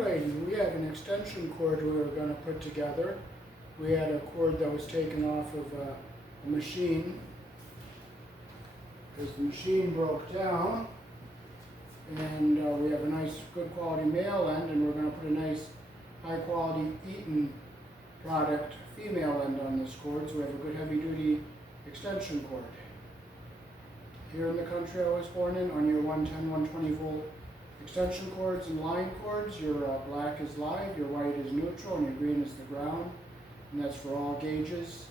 Alrighty, we have an extension cord we were going to put together. We had a cord that was taken off of a machine because the machine broke down, and we have a nice good quality male end, and we're going to put a nice high quality Eaton product female end on this cord, so we have a good heavy duty extension cord. Here in the country I was born in, on your 110, 120 volt extension cords and line cords, your black is live, your white is neutral, and your green is the ground. And that's for all gauges,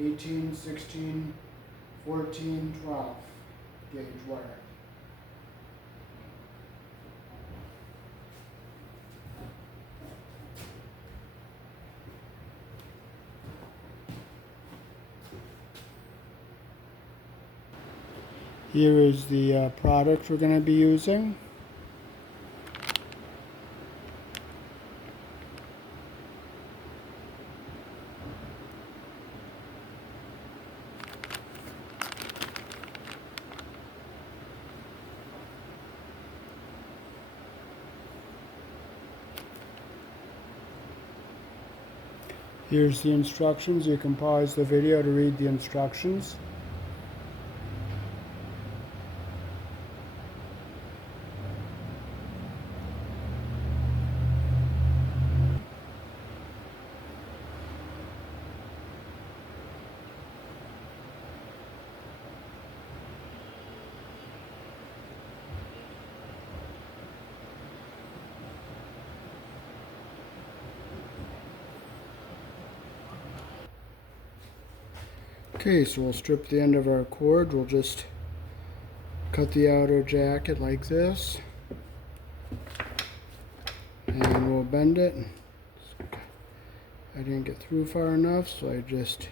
18, 16, 14, 12 gauge wire. Here is the product we're going to be using. Here's the instructions. You can pause the video to read the instructions. Okay, so we'll strip the end of our cord. We'll just cut the outer jacket like this, and we'll bend it. I didn't get through far enough, so I just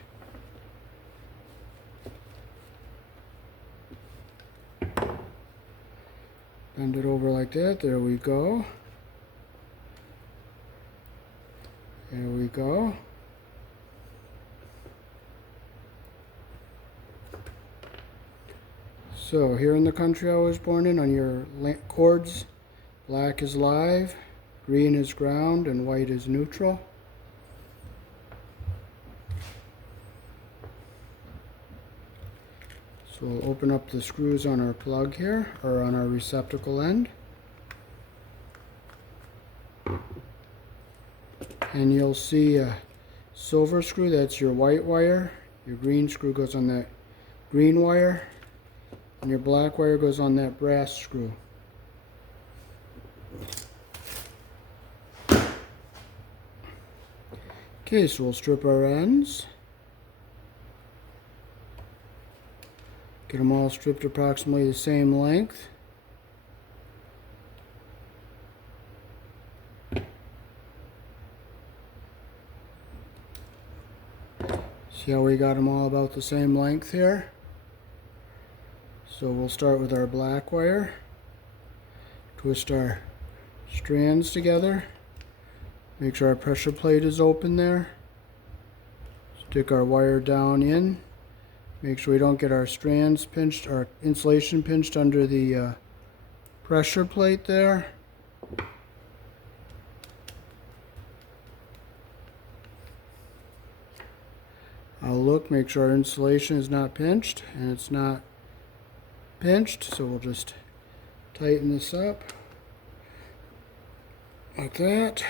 bend it over like that. There we go. There we go. So here in the country I was born in, on your cords, black is live, green is ground, and white is neutral. So we'll open up the screws on our plug here, or on our receptacle end. And you'll see a silver screw, that's your white wire. Your green screw goes on that green wire. And your black wire goes on that brass screw. Okay, so we'll strip our ends. Get them all stripped approximately the same length. See how we got them all about the same length here? So we'll start with our black wire, twist our strands together, make sure our pressure plate is open there, stick our wire down in, make sure we don't get our strands pinched, our insulation pinched under the pressure plate there. I'll look, make sure our insulation is not pinched, and it's not pinched, so we'll just tighten this up like that.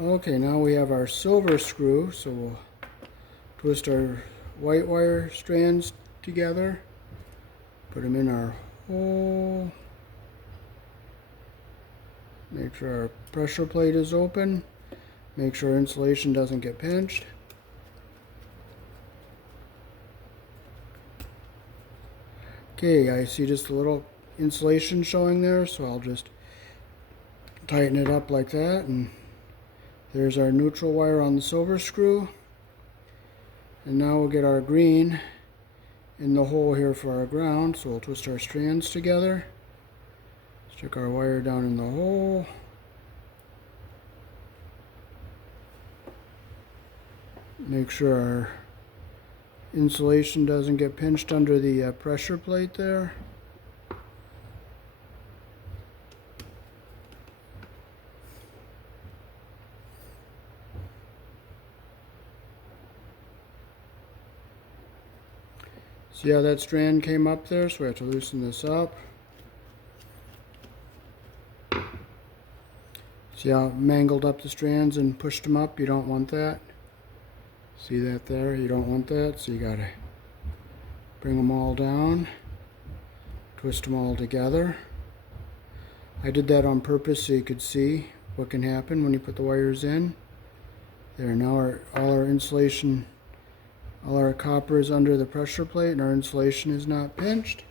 Okay, now we have our silver screw, so we'll twist our white wire strands together, put them in our hole, make sure our pressure plate is open, make sure insulation doesn't get pinched. Okay, I see just a little insulation showing there, so I'll just tighten it up like that, and there's our neutral wire on the silver screw. And now we'll get our green in the hole here for our ground, so we'll twist our strands together, stick our wire down in the hole, make sure our insulation doesn't get pinched under the pressure plate there. See how that strand came up there? So we have to loosen this up. See how it mangled up the strands and pushed them up? You don't want that. See that there? You don't want that, so you gotta bring them all down, twist them all together. I did that on purpose so you could see what can happen when you put the wires in. There, now all our insulation, all our copper is under the pressure plate and our insulation is not pinched.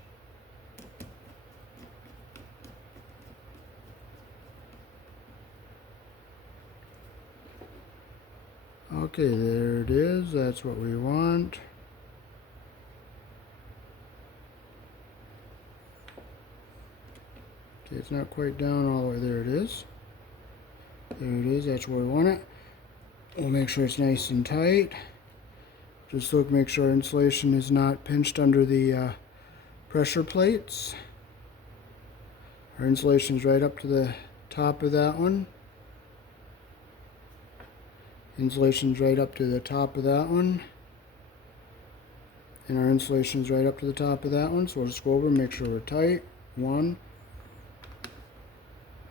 Okay, there it is. That's what we want. Okay, it's not quite down all the way. There it is. There it is. That's where we want it. We'll make sure it's nice and tight. Just look, make sure our insulation is not pinched under the pressure plates. Our insulation is right up to the top of that one. Insulation's right up to the top of that one. And our insulation's right up to the top of that one. So we'll just go over and make sure we're tight. 1,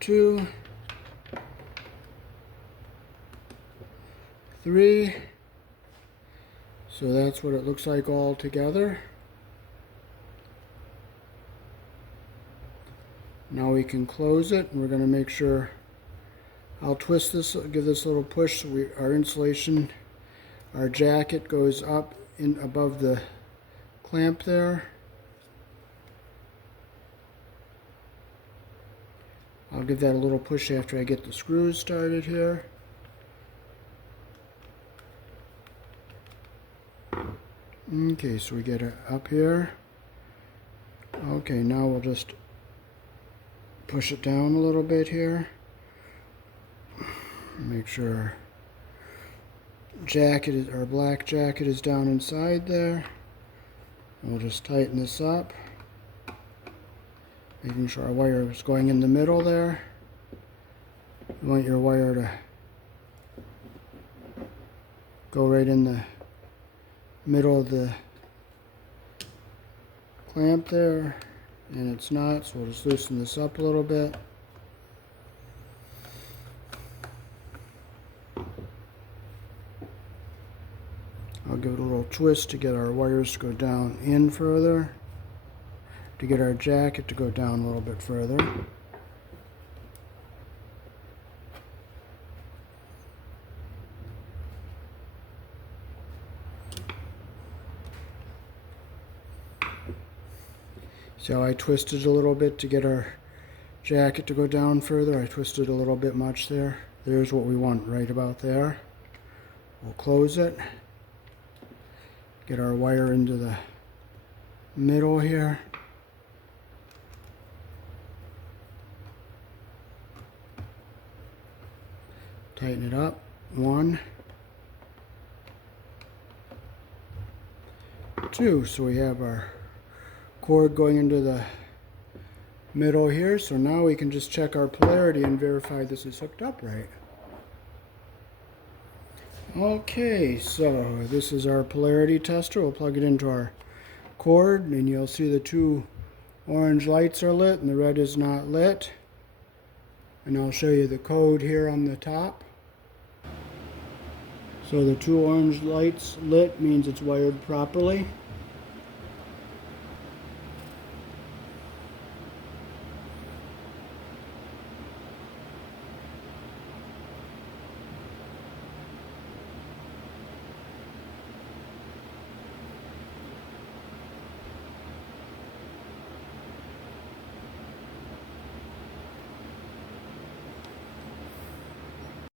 2, 3. So that's what it looks like all together. Now we can close it, and we're going to make sure, I'll twist this, give this a little push so our insulation, our jacket goes up in above the clamp there. I'll give that a little push after I get the screws started here. Okay, so we get it up here. Okay, now we'll just push it down a little bit here. Make sure our black jacket is down inside there. We'll just tighten this up, making sure our wire is going in the middle there. You want your wire to go right in the middle of the clamp there, and it's not, so we'll just loosen this up a little bit. I'll give it a little twist to get our wires to go down in further, to get our jacket to go down a little bit further. See how I twisted a little bit to get our jacket to go down further? I twisted a little bit much there. There's what we want right about there. We'll close it. Get our wire into the middle here. Tighten it up. 1, 2. So we have our cord going into the middle here. So now we can just check our polarity and verify this is hooked up right. Okay, so this is our polarity tester. We'll plug it into our cord, and you'll see the 2 orange lights are lit and the red is not lit. And I'll show you the code here on the top. So the 2 orange lights lit means it's wired properly.